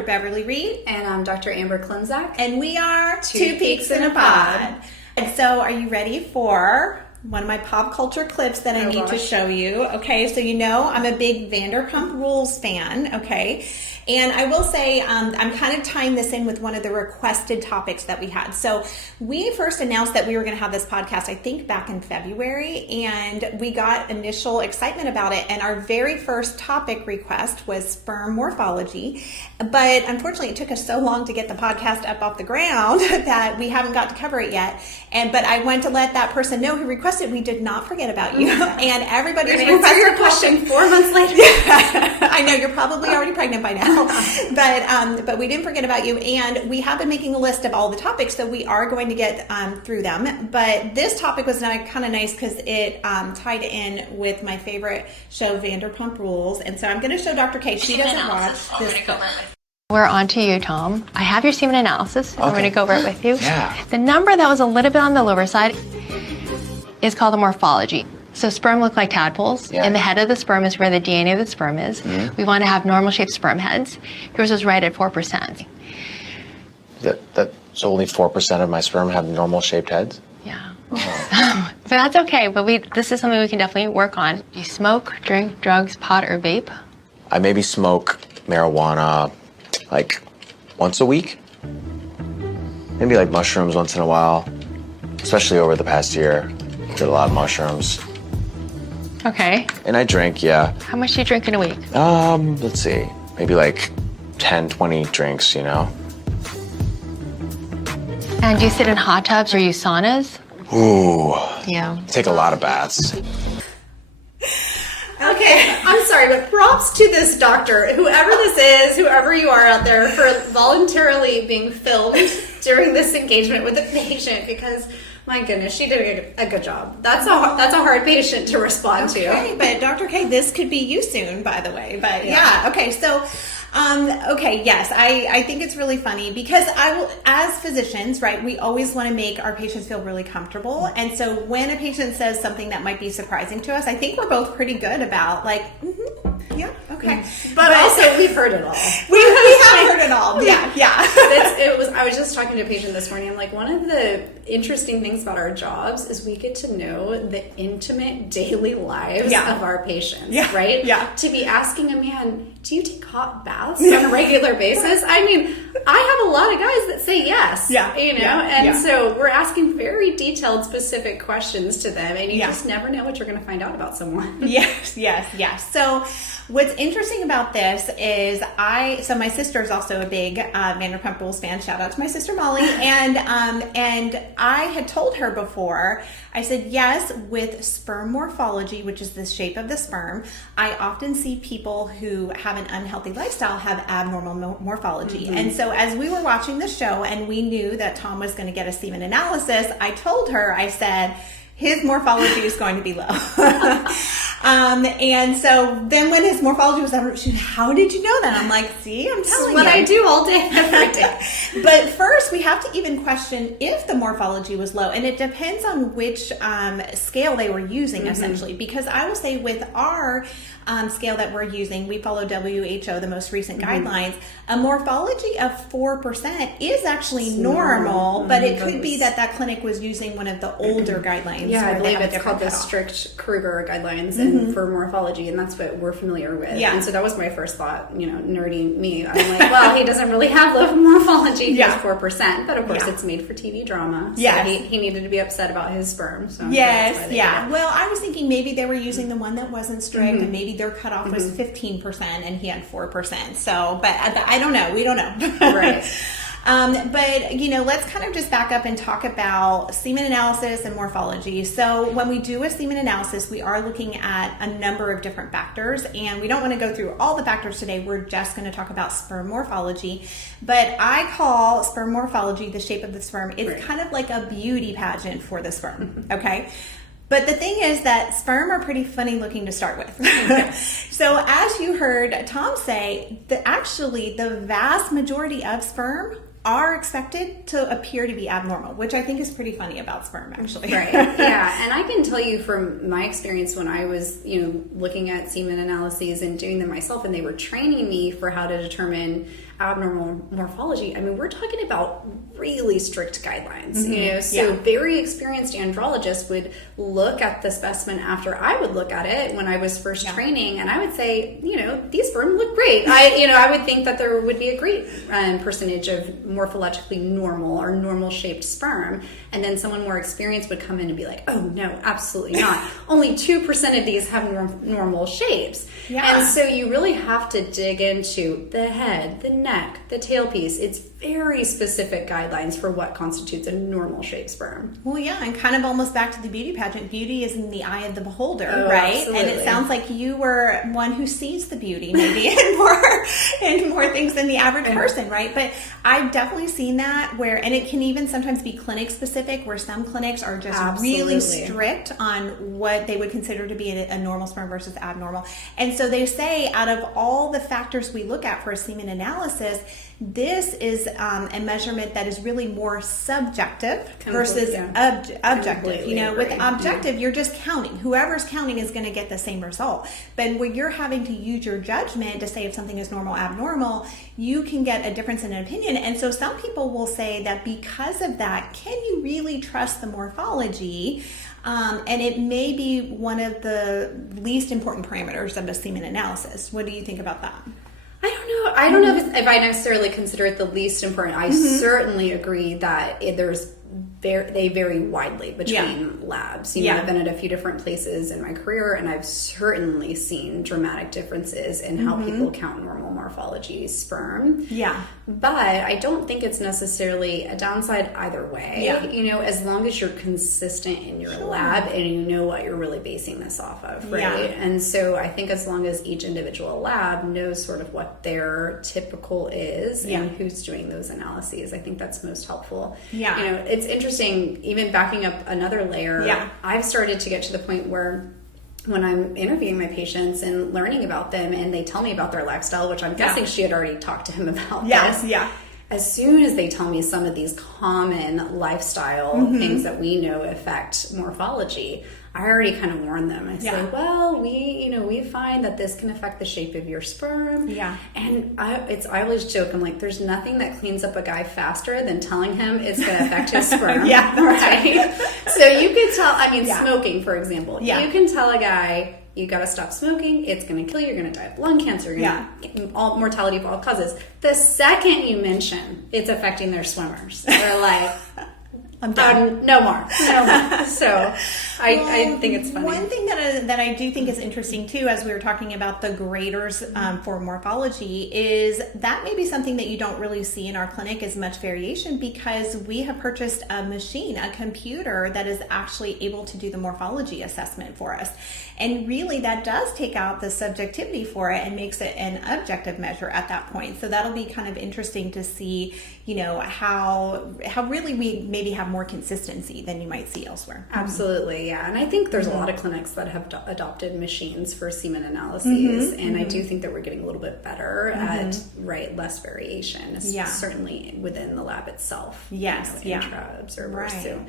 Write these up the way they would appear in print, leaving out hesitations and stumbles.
Dr. Beverly Reed. And I'm Dr. Amber Klimzak. And we are Two Peaks in a Pod. And so are you ready for one of my pop culture clips that I need to show you? Okay, so you know I'm a big Vanderpump Rules fan, okay? And I will say I'm kind of tying this in with one of the requested topics that we had. So we first announced that we were going to have this podcast, I think, back in February, and we got initial excitement about it. And our very first topic request was sperm morphology. But unfortunately, it took us so long to get the podcast up off the ground that we haven't got to cover it yet. But I went to let that person know who requested. We did not forget about you. And everybody's requested your question 4 months later. I know you're probably already pregnant by now. But we didn't forget about you, and we have been making a list of all the topics, so we are going to get through them. But this topic was kind of nice because it tied in with my favorite show, Vanderpump Rules, and so I'm going to show Dr. K. She doesn't watch this. We're on to you, Tom. I have your semen analysis. Okay. I'm going to go over it with you. Yeah. The number that was a little bit on the lower side is called the morphology. So sperm look like tadpoles, and the head of the sperm is where the DNA of the sperm is. Mm-hmm. We want to have normal-shaped sperm heads. Yours is right at 4%. So only 4% of my sperm have normal-shaped heads? Yeah. Oh. But that's okay, but this is something we can definitely work on. Do you smoke, drink, drugs, pot, or vape? I maybe smoke marijuana like once a week. Maybe like mushrooms once in a while, especially over the past year. Did a lot of mushrooms. Okay. And I drink, yeah. How much do you drink in a week? Let's see. Maybe like 10, 20 drinks, you know? And do you sit in hot tubs or use saunas? Ooh. Yeah. Take a lot of baths. Okay, I'm sorry, but props to this doctor, whoever this is, whoever you are out there, for voluntarily being filmed during this engagement with a patient, because my goodness, she did a good job. That's a hard patient to respond to. Okay, but Dr. K, this could be you soon, by the way. But yeah, okay, so okay, yes, I think it's really funny because as physicians, right, we always want to make our patients feel really comfortable. And so when a patient says something that might be surprising to us, I think we're both pretty good about like, yeah, okay. But also, we've heard it all. We have heard it all. Yeah. I was just talking to a patient this morning. I'm like, one of the interesting things about our jobs is we get to know the intimate daily lives of our patients, right? Yeah. To be asking a man, do you take hot baths on a regular basis? I mean, I have a lot of guys that say yes, you know, so we're asking very detailed, specific questions to them, and you just never know what you're going to find out about someone. Yes. So what's interesting about this is so my sister is also a big Vanderpump Rules fan. Shout out to my sister Molly. And I had told her before, I said, yes, with sperm morphology, which is the shape of the sperm, I often see people who have an unhealthy lifestyle have abnormal morphology. Mm-hmm. And so as we were watching the show and we knew that Tom was going to get a semen analysis, I told her, I said, his morphology is going to be low. And so then when his morphology was over, she said, how did you know that? I'm like, see, I'm telling you. What I do all day, every day. But first, we have to even question if the morphology was low. And it depends on which scale they were using, essentially. Because I will say with our scale that we're using, we follow WHO, the most recent guidelines. A morphology of 4% is actually normal, but it could be that clinic was using one of the older guidelines. Yeah, I believe it's called the strict Kruger guidelines and for morphology, and that's what we're familiar with. Yeah. And so that was my first thought, you know, nerdy me. I'm like, well, he doesn't really have low morphology, he has 4%, but of course it's made for TV drama. So he needed to be upset about his sperm. So Well, I was thinking maybe they were using the one that wasn't strict, and maybe their cutoff was 15% and he had 4%. So, but I don't know. We don't know. Right. But, you know, let's kind of just back up and talk about semen analysis and morphology. So when we do a semen analysis, we are looking at a number of different factors, and we don't want to go through all the factors today. We're just going to talk about sperm morphology. But I call sperm morphology the shape of the sperm. It's kind of like a beauty pageant for the sperm, okay? But the thing is that sperm are pretty funny looking to start with. So as you heard Tom say, actually the vast majority of sperm are expected to appear to be abnormal, which I think is pretty funny about sperm, actually. Right. Yeah. And I can tell you from my experience when I was, looking at semen analyses and doing them myself, and they were training me for how to determine abnormal morphology, I mean, we're talking about really strict guidelines, you know, so very experienced andrologists would look at the specimen after I would look at it when I was first training, and I would say, you know, these sperm look great. I would think that there would be a great percentage of morphologically normal or normal shaped sperm, and then someone more experienced would come in and be like, oh no, absolutely not. Only 2% of these have normal shapes. And so you really have to dig into the head, the neck, the tailpiece. It's very specific guidelines for what constitutes a normal shaped sperm. Well, yeah, and kind of almost back to the beauty pageant. Beauty is in the eye of the beholder, right? Absolutely. And it sounds like you were one who sees the beauty maybe in more things than the average person, right? But I've definitely seen that where, and it can even sometimes be clinic specific, where some clinics are just really strict on what they would consider to be a normal sperm versus abnormal. And so they say out of all the factors we look at for a semen analysis, this is a measurement that is really more subjective versus objective. You know, with objective, you're just counting. Whoever's counting is going to get the same result. But when you're having to use your judgment to say if something is normal, abnormal, you can get a difference in an opinion. And so some people will say that because of that, can you really trust the morphology? And it may be one of the least important parameters of a semen analysis. What do you think about that? I don't know if I necessarily consider it the least important. I certainly agree that they vary widely between labs. You know, I've been at a few different places in my career, and I've certainly seen dramatic differences in how people count normal morphology sperm. But I don't think it's necessarily a downside either way. You know, as long as you're consistent in your lab and you know what you're really basing this off of, right? And so I think as long as each individual lab knows sort of what their typical is and who's doing those analyses, I think that's most helpful. You know, it's interesting, even backing up another layer, I've started to get to the point where when I'm interviewing my patients and learning about them and they tell me about their lifestyle, which I'm guessing she had already talked to him about this. As soon as they tell me some of these common lifestyle things that we know affect morphology, I already kind of warn them. I say, well, we find that this can affect the shape of your sperm. And I always joke, I'm like, there's nothing that cleans up a guy faster than telling him it's going to affect his sperm. Right? So you could tell, smoking, for example. You can tell a guy, you got to stop smoking. It's going to kill you. You're going to die of lung cancer. You're going to get all mortality of all causes. The second you mention it's affecting their swimmers, they're like, I'm done. No more. So I think it's funny. One thing that I do think is interesting too, as we were talking about the graders for morphology, is that may be something that you don't really see in our clinic as much variation, because we have purchased a machine, a computer that is actually able to do the morphology assessment for us. And really that does take out the subjectivity for it and makes it an objective measure at that point. So that'll be kind of interesting to see, you know, how really we maybe have more consistency than you might see elsewhere. Absolutely, yeah. And I think there's a lot of clinics that have adopted machines for semen analyses, and I do think that we're getting a little bit better at less variation, certainly within the lab itself. Intra-observers. So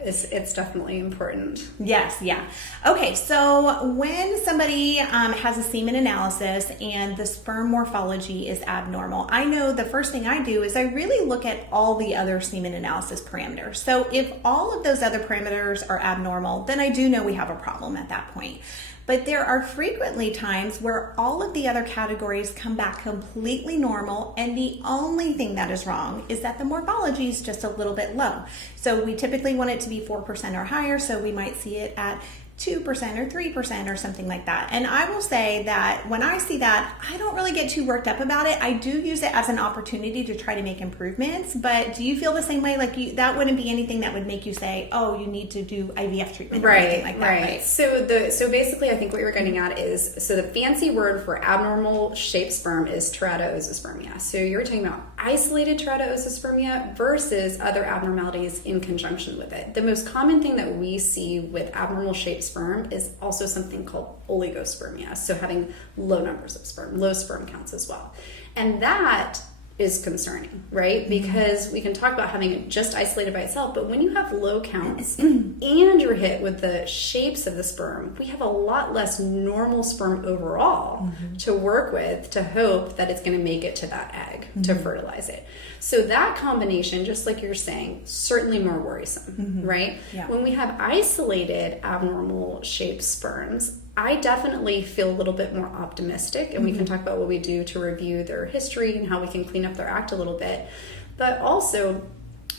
it's definitely important. Okay, so when somebody has a semen analysis and the sperm morphology is abnormal, I know the first thing I do is I really look at all the other semen analysis parameters. So if all of those other parameters are abnormal, then I do know we have a problem at that point. But there are frequently times where all of the other categories come back completely normal, and the only thing that is wrong is that the morphology is just a little bit low. So we typically want it to be 4% or higher, so we might see it at 2% or 3% or something like that. And I will say that when I see that, I don't really get too worked up about it. I do use it as an opportunity to try to make improvements. But do you feel the same way? Like that wouldn't be anything that would make you say, oh, you need to do IVF treatment or anything like that, right? So basically I think what you're getting at is, so the fancy word for abnormal shaped sperm is teratoospermia. So you're talking about isolated teratoospermia versus other abnormalities in conjunction with it. The most common thing that we see with abnormal shaped sperm is also something called oligospermia, so having low numbers of sperm, low sperm counts as well. And that is concerning, right? Because we can talk about having it just isolated by itself, but when you have low counts and you're hit with the shapes of the sperm, we have a lot less normal sperm overall to work with to hope that it's going to make it to that egg to fertilize it. So that combination, just like you're saying, certainly more worrisome, right? Yeah. When we have isolated abnormal shaped sperms, I definitely feel a little bit more optimistic, and we can talk about what we do to review their history and how we can clean up their act a little bit. But also,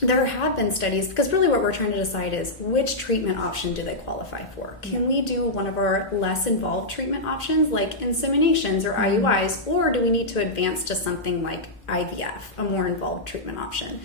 there have been studies, because really what we're trying to decide is which treatment option do they qualify for? Can we do one of our less involved treatment options like inseminations or IUIs, or do we need to advance to something like IVF, a more involved treatment option?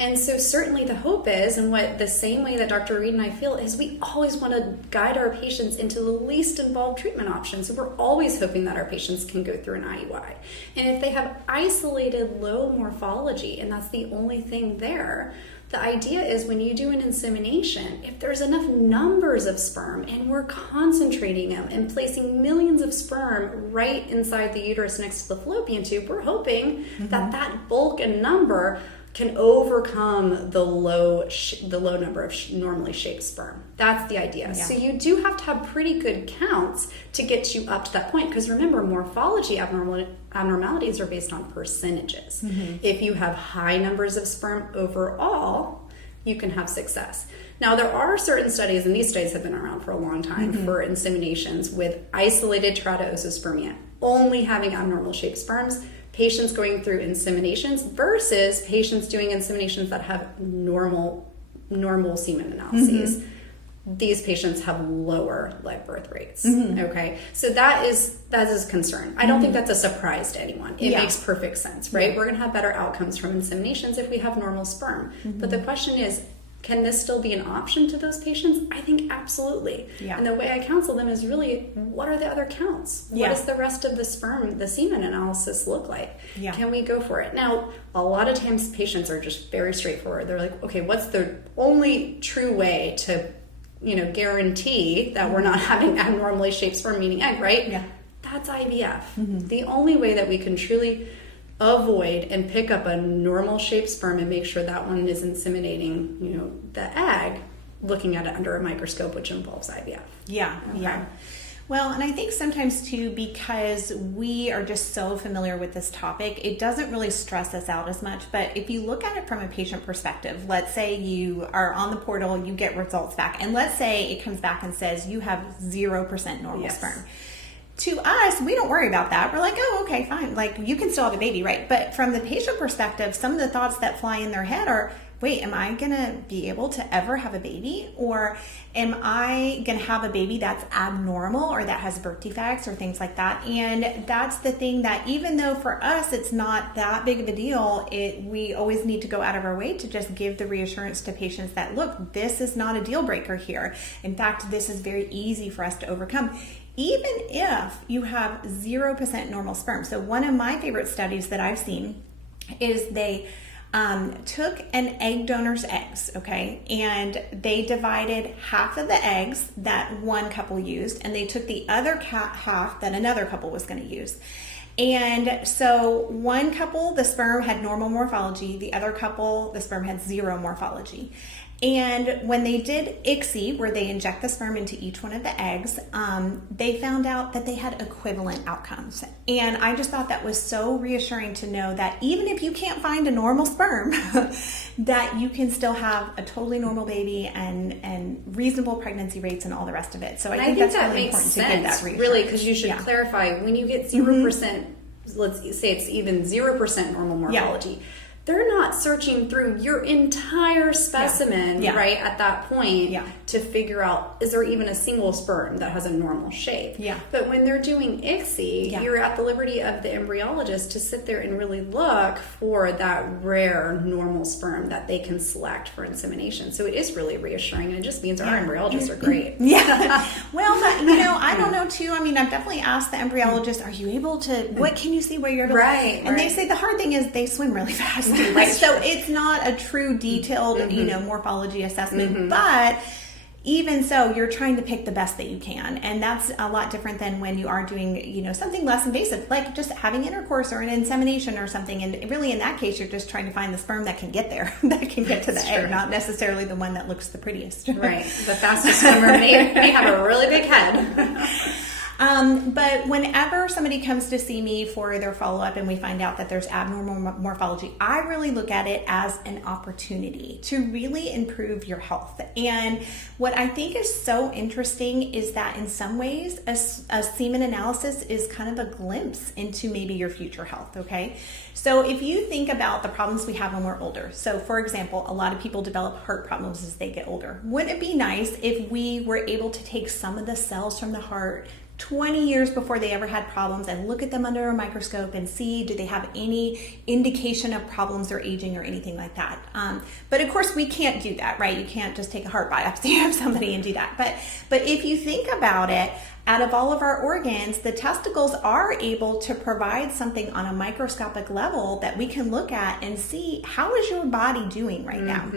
And so certainly the hope is, and what the same way that Dr. Reed and I feel, is we always want to guide our patients into the least involved treatment option. So we're always hoping that our patients can go through an IUI. And if they have isolated low morphology, and that's the only thing there, the idea is when you do an insemination, if there's enough numbers of sperm and we're concentrating them and placing millions of sperm right inside the uterus next to the fallopian tube, we're hoping that that bulk and number can overcome the low number of normally shaped sperm. That's the idea. So you do have to have pretty good counts to get you up to that point, because remember, morphology abnormalities are based on percentages. If you have high numbers of sperm overall, you can have success. Now, there are certain studies, and these studies have been around for a long time, for inseminations with isolated teratospermia, only having abnormal shaped sperms, patients going through inseminations versus patients doing inseminations that have normal semen analyses. These patients have lower live birth rates. Okay, so that is a concern. I don't think that's a surprise to anyone. It makes perfect sense, right? We're going to have better outcomes from inseminations if we have normal sperm. But the question is, can this still be an option to those patients? I think absolutely. And the way I counsel them is really, what are the other counts? What does the rest of the sperm, the semen analysis look like? Can we go for it? Now, a lot of times patients are just very straightforward. They're like, okay, what's the only true way to, guarantee that we're not having abnormally shaped sperm, meaning egg, right? That's IVF. The only way that we can truly avoid and pick up a normal shaped sperm and make sure that one is inseminating, the egg, looking at it under a microscope, which involves IVF. Well, and I think sometimes too, because we are just so familiar with this topic, it doesn't really stress us out as much. But if you look at it from a patient perspective, let's say you are on the portal, you get results back, and let's say it comes back and says you have 0% normal sperm. To us, we don't worry about that. We're like, oh, okay, fine. Like, you can still have a baby, right? But from the patient perspective, some of the thoughts that fly in their head are, wait, am I going to be able to ever have a baby? Or am I going to have a baby that's abnormal or that has birth defects or things like that? And that's the thing that, even though for us it's not that big of a deal, we always need to go out of our way to just give the reassurance to patients that, look, this is not a deal breaker here. In fact, this is very easy for us to overcome, even if you have 0% normal sperm. So one of my favorite studies that I've seen is they took an egg donor's eggs, okay, and they divided half of the eggs that one couple used, and they took the other half that another couple was going to use. And so one couple, the sperm had normal morphology, the other couple, the sperm had zero morphology. And when they did ICSI, where they inject the sperm into each one of the eggs, they found out that they had equivalent outcomes. And I just thought that was so reassuring to know that even if you can't find a normal sperm, that you can still have a totally normal baby and reasonable pregnancy rates and all the rest of it. So I think that's really important to give that reassurance. Really, because you should clarify, when you get 0%, let's say it's even 0% normal morphology, they're not searching through your entire specimen, right, at that point to figure out, is there even a single sperm that has a normal shape? But when they're doing ICSI, you're at the liberty of the embryologist to sit there and really look for that rare normal sperm that they can select for insemination. So it is really reassuring, and it just means our embryologists are great. Well, I don't know too. I mean, I've definitely asked the embryologist, are you able to, what can you see where you're right? And they say the hard thing is they swim really fast. Right? So it's not a true detailed, morphology assessment, but even so, you're trying to pick the best that you can. And that's a lot different than when you are doing, something less invasive, like just having intercourse or an insemination or something. And really, in that case, you're just trying to find the sperm that can get there, that can get to the egg, not necessarily the one that looks the prettiest. Right. The fastest swimmer may have a really big head. But whenever somebody comes to see me for their follow-up and we find out that there's abnormal morphology, I really look at it as an opportunity to really improve your health. And what I think is so interesting is that in some ways, a semen analysis is kind of a glimpse into maybe your future health, okay? So if you think about the problems we have when we're older, so for example, a lot of people develop heart problems as they get older. Wouldn't it be nice if we were able to take some of the cells from the heart 20 years before they ever had problems and look at them under a microscope and see, do they have any indication of problems or aging or anything like that? But of course we can't do that, right? You can't just take a heart biopsy of somebody and do that. But if you think about it, out of all of our organs, the testicles are able to provide something on a microscopic level that we can look at and see, how is your body doing right now?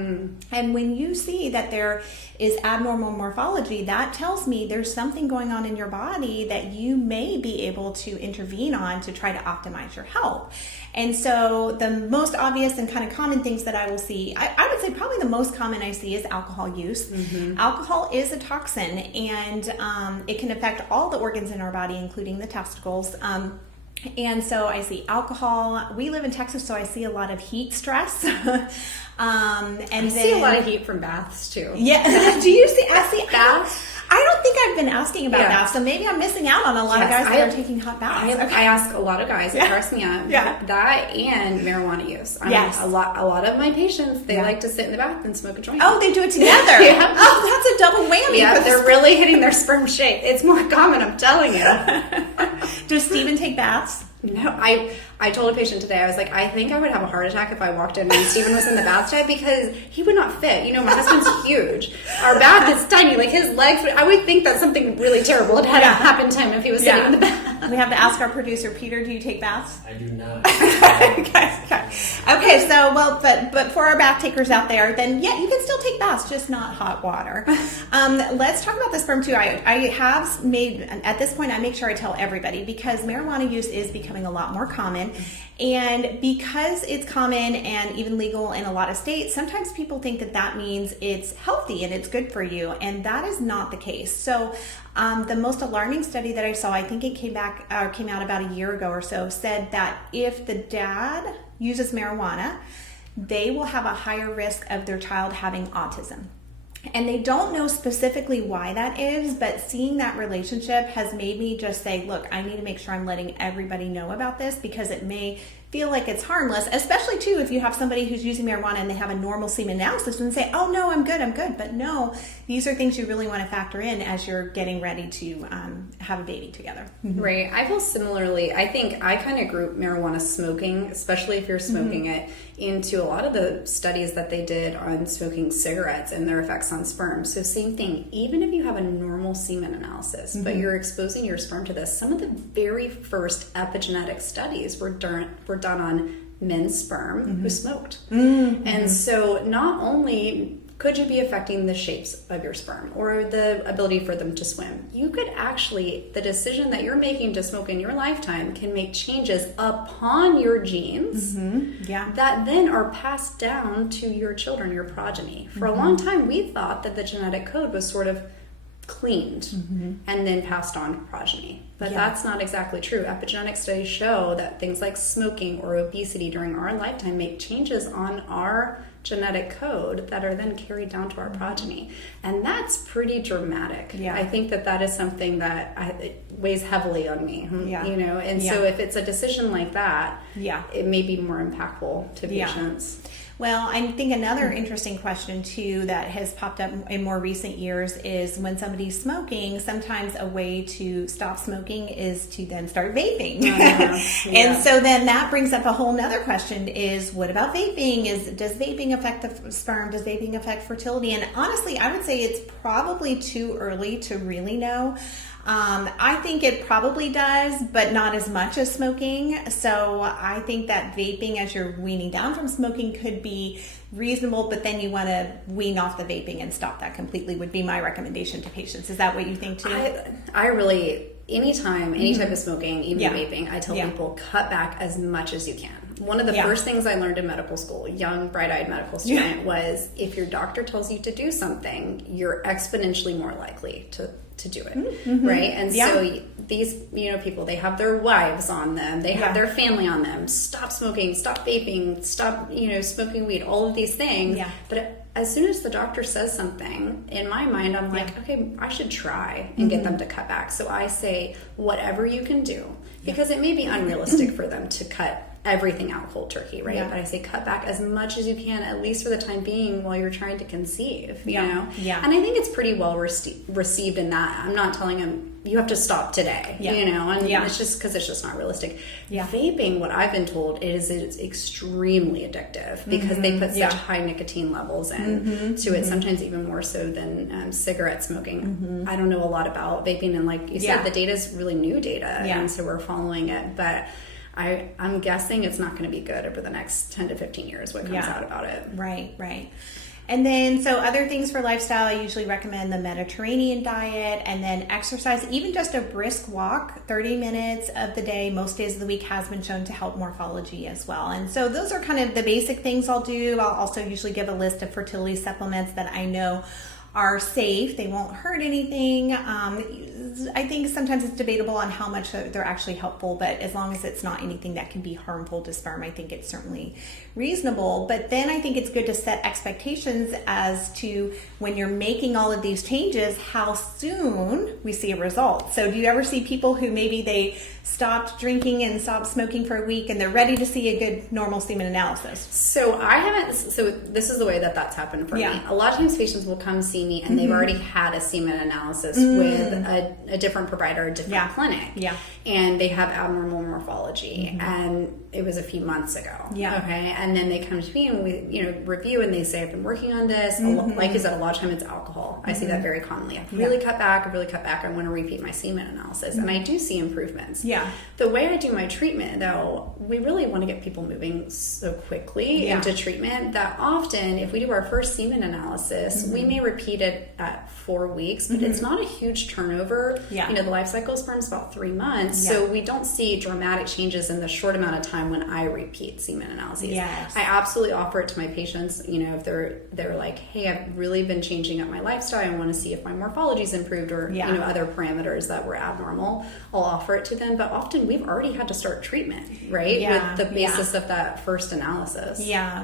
And when you see that there is abnormal morphology, that tells me there's something going on in your body that you may be able to intervene on to try to optimize your health. And so the most obvious and kind of common things that I will see, I would say probably the most common I see is alcohol use. Alcohol is a toxin, and it can affect all the organs in our body, including the testicles. And so I see alcohol. We live in Texas, so I see a lot of heat stress. I see a lot of heat from baths too. Yeah. Do you see? I see baths. I don't think I've been asking about baths, so maybe I'm missing out on a lot of guys that are taking hot baths. I ask a lot of guys, it cracks me up. That and marijuana use. A lot of my patients, they like to sit in the bath and smoke a joint. Oh, they do it together. Oh, that's a double whammy. Yeah, they're really hitting their sperm shape. It's more common, I'm telling you. Does Steven take baths? No, I told a patient today, I was like, I think I would have a heart attack if I walked in and Steven was in the bathtub, because he would not fit. My husband's huge. Our bath is tiny. Like, his legs, I would think that something really terrible had happened to him if he was sitting in the bath. We have to ask our producer, Peter, do you take baths? I do not. Okay, so, well, but for our bath takers out there, then yeah, you can still take baths, just not hot water. Let's talk about the sperm too. I have made, at this point, I make sure I tell everybody, because marijuana use is becoming a lot more common. And because it's common and even legal in a lot of states, sometimes people think that that means it's healthy and it's good for you. And that is not the case. So the most alarming study that I saw, I think it came out about a year ago or so, said that if the dad uses marijuana, they will have a higher risk of their child having autism. And they don't know specifically why that is, but seeing that relationship has made me just say, look, I need to make sure I'm letting everybody know about this, because it may feel like it's harmless, especially too if you have somebody who's using marijuana and they have a normal semen analysis and say, oh no, I'm good. But no, these are things you really want to factor in as you're getting ready to have a baby together. Right. I feel similarly. I think I kind of group marijuana smoking, especially if you're smoking it, into a lot of the studies that they did on smoking cigarettes and their effects on sperm. So same thing, even if you have a normal semen analysis, but you're exposing your sperm to this, some of the very first epigenetic studies were done on men's sperm who smoked. And so not only could you be affecting the shapes of your sperm or the ability for them to swim, you could actually, the decision that you're making to smoke in your lifetime can make changes upon your genes that then are passed down to your children, your progeny. For a long time, we thought that the genetic code was sort of cleaned and then passed on to progeny. But that's not exactly true. Epigenetic studies show that things like smoking or obesity during our lifetime make changes on our genetic code that are then carried down to our progeny. And that's pretty dramatic. I think that is something that it weighs heavily on me, and so if it's a decision like that, it may be more impactful to patients. Well, I think another interesting question too that has popped up in more recent years is when somebody's smoking, sometimes a way to stop smoking is to then start vaping. And so then that brings up a whole nother question is, what about vaping? Does vaping affect the sperm? Does vaping affect fertility? And honestly, I would say it's probably too early to really know. I think it probably does, but not as much as smoking. So I think that vaping, as you're weaning down from smoking, could be reasonable, but then you want to wean off the vaping and stop that completely would be my recommendation to patients. Is that what you think too? I really, anytime, any type of smoking, even vaping, I tell people cut back as much as you can. One of the first things I learned in medical school, young, bright-eyed medical student, was if your doctor tells you to do something, you're exponentially more likely to do it, right? And so these, people, they have their wives on them, they have their family on them. Stop smoking, stop vaping, stop, smoking weed, all of these things. Yeah. But as soon as the doctor says something, in my mind, I'm like, okay, I should try and get them to cut back. So I say, whatever you can do, because it may be unrealistic for them to cut everything out cold turkey, right? But I say cut back as much as you can, at least for the time being, while you're trying to conceive, you know? Yeah. And I think it's pretty well received in that. I'm not telling them, you have to stop today, and it's just because it's just not realistic. Vaping, what I've been told, is it's extremely addictive because they put such high nicotine levels in to it, sometimes even more so than cigarette smoking. I don't know a lot about vaping, and like you said, the data is really new data, and so we're following it, but I'm guessing it's not going to be good over the next 10 to 15 years what comes out about it. Right. And then, so other things for lifestyle, I usually recommend the Mediterranean diet, and then exercise. Even just a brisk walk, 30 minutes of the day, most days of the week, has been shown to help morphology as well. And so those are kind of the basic things I'll do. I'll also usually give a list of fertility supplements that I know are safe. They won't hurt anything. I think sometimes it's debatable on how much they're actually helpful, but as long as it's not anything that can be harmful to sperm, I think it's certainly reasonable. But then I think it's good to set expectations as to when you're making all of these changes, how soon we see a result. So do you ever see people who maybe they stopped drinking and stopped smoking for a week and they're ready to see a good normal semen analysis? So this is the way that's happened for me. A lot of times patients will come see me and they've already had a semen analysis with a different provider, a different clinic. And they have abnormal morphology. And it was a few months ago. Okay. And then they come to me and we, review, and they say, I've been working on this. Like I said, a lot of time it's alcohol. I see that very commonly. I've really cut back. I want to repeat my semen analysis. And I do see improvements. The way I do my treatment, though, we really want to get people moving so quickly into treatment that often, if we do our first semen analysis, we may repeat it at 4 weeks, but it's not a huge turnover. The life cycle of sperm is about 3 months. So we don't see dramatic changes in the short amount of time when I repeat semen analyses. I absolutely offer it to my patients, if they're like, hey, I've really been changing up my lifestyle. I want to see if my morphology's improved or, other parameters that were abnormal. I'll offer it to them. But often we've already had to start treatment, right? With the basis of that first analysis.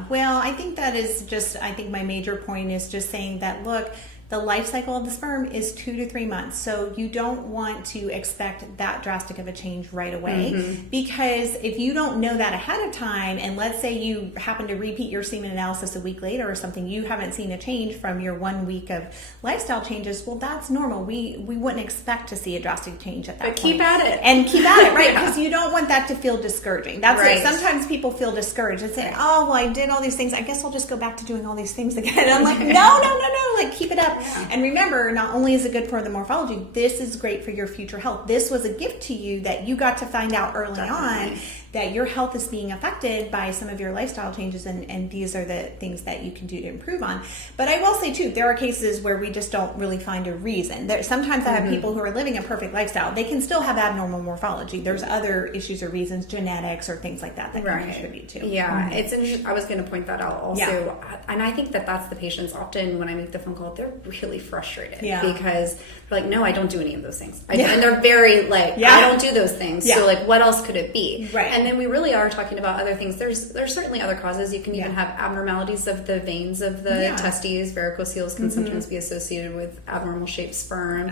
Well, I think that is I think my major point is just saying that, look, the life cycle of the sperm is 2 to 3 months. So you don't want to expect that drastic of a change right away, because if you don't know that ahead of time, and let's say you happen to repeat your semen analysis a week later or something, you haven't seen a change from your 1 week of lifestyle changes, well, that's normal. We wouldn't expect to see a drastic change at that point. But keep at it. And keep at it, right? Because you don't want that to feel discouraging. That's right. Sometimes people feel discouraged and say, oh, well, I did all these things. I guess I'll just go back to doing all these things again. And I'm like, no. Like, keep it up. And remember, not only is it good for the morphology, this is great for your future health. This was a gift to you that you got to find out early on that your health is being affected by some of your lifestyle changes, and these are the things that you can do to improve on. But I will say too, there are cases where we just don't really find a reason. Sometimes I have people who are living a perfect lifestyle. They can still have abnormal morphology. There's other issues or reasons, genetics or things like that can contribute to. It's interesting. I was going to point that out also. And I think that's the patients often when I make the phone call, they're really frustrated because they're like, no, I don't do any of those things. And they're very like, I don't do those things. So like, what else could it be? And then we really are talking about other things. There's certainly other causes. You can even have abnormalities of the veins of the testes. Varicocele can sometimes be associated with abnormal shaped sperm.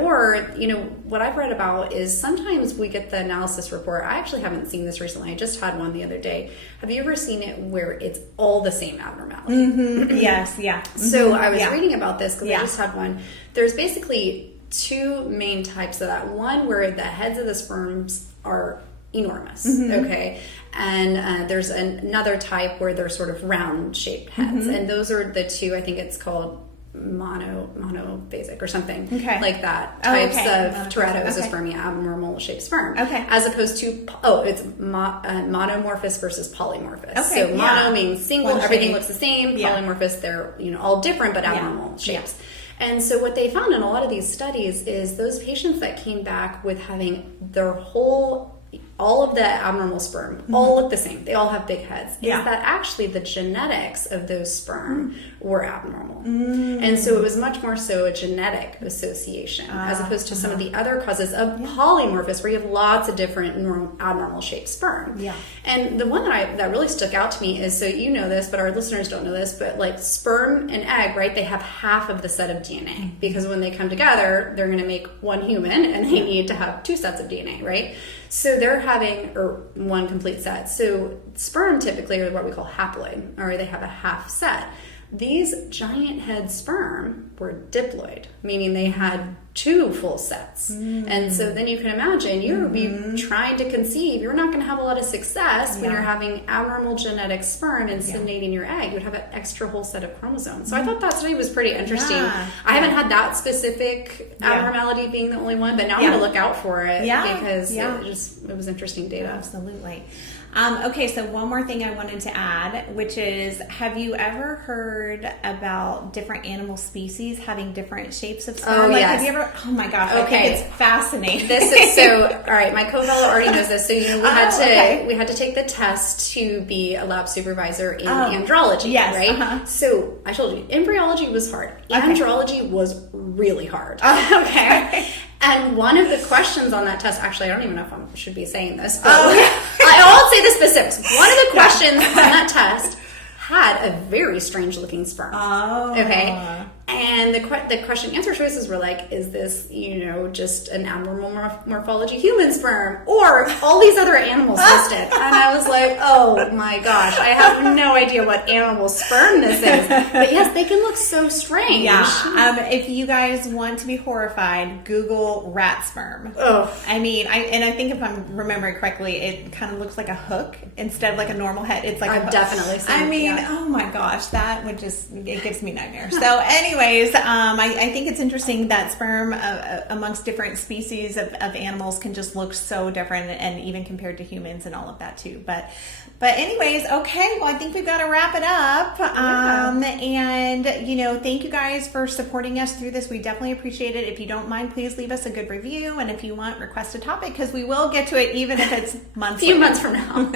Or, what I've read about is sometimes we get the analysis report. I actually haven't seen this recently. I just had one the other day. Have you ever seen it where it's all the same abnormality? Yes, So I was reading about this because I just had one. There's basically 2 main types of that. One where the heads of the sperms are enormous, okay? And there's another type where they're sort of round shaped heads. And those are the 2, I think it's called monophasic or something like that. Oh, Types okay. of teratospermia, abnormal shaped sperm. Okay. As opposed to, it's monomorphous versus polymorphous. Okay, So mono means single, one everything shape. looks the same. Polymorphous, they're all different but abnormal shapes. And so what they found in a lot of these studies is those patients that came back with having their all of the abnormal sperm all look the same. They all have big heads. Is that actually the genetics of those sperm were abnormal. And so it was much more so a genetic association as opposed to some of the other causes of polymorphous, where you have lots of different abnormal shaped sperm. And the one that really stuck out to me is, so you know this, but our listeners don't know this, but like sperm and egg, right? They have half of the set of DNA because when they come together, they're going to make one human and they need to have 2 sets of DNA, right? So they're having one complete set. So sperm typically are what we call haploid, or they have a half set. These giant head sperm were diploid, meaning they had 2 full sets. And so then you can imagine you would be trying to conceive. You're not going to have a lot of success when you're having abnormal genetic sperm inseminating your egg. You'd have an extra whole set of chromosomes. So I thought that study was pretty interesting. I haven't had that specific abnormality being the only one, but now I'm going to look out for it because it was interesting data. Absolutely. Okay, so one more thing I wanted to add, which is, have you ever heard about different animal species having different shapes of sperm? Have you ever? Oh my gosh, I think it's fascinating. This is so. All right, my co-fellow already knows this. So we had to take the test to be a lab supervisor in andrology. Yes, right. So I told you, embryology was hard. Andrology was really hard. Okay. And one of the questions on that test, actually, I don't even know if I should be saying this, but I'll say the specifics. One of the questions on that test had a very strange looking sperm. Okay. And the question answer choices were like, is this, just an abnormal morphology human sperm or all these other animals listed? And I was like, oh my gosh, I have no idea what animal sperm this is. But yes, they can look so strange. Yeah. If you guys want to be horrified, Google rat sperm. I mean, I think if I'm remembering correctly, it kind of looks like a hook instead of like a normal head. It's like I've definitely seen it. Oh my gosh, that would it gives me nightmares. So anyways, I think it's interesting that sperm amongst different species of animals can just look so different, and even compared to humans and all of that too. But anyways, okay, well, I think we've got to wrap it up. And thank you guys for supporting us through this. We definitely appreciate it. If you don't mind, please leave us a good review, and if you want, request a topic, because we will get to it even if it's months a few months from now.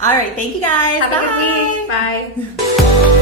All right, thank you guys. Have a good week. Bye.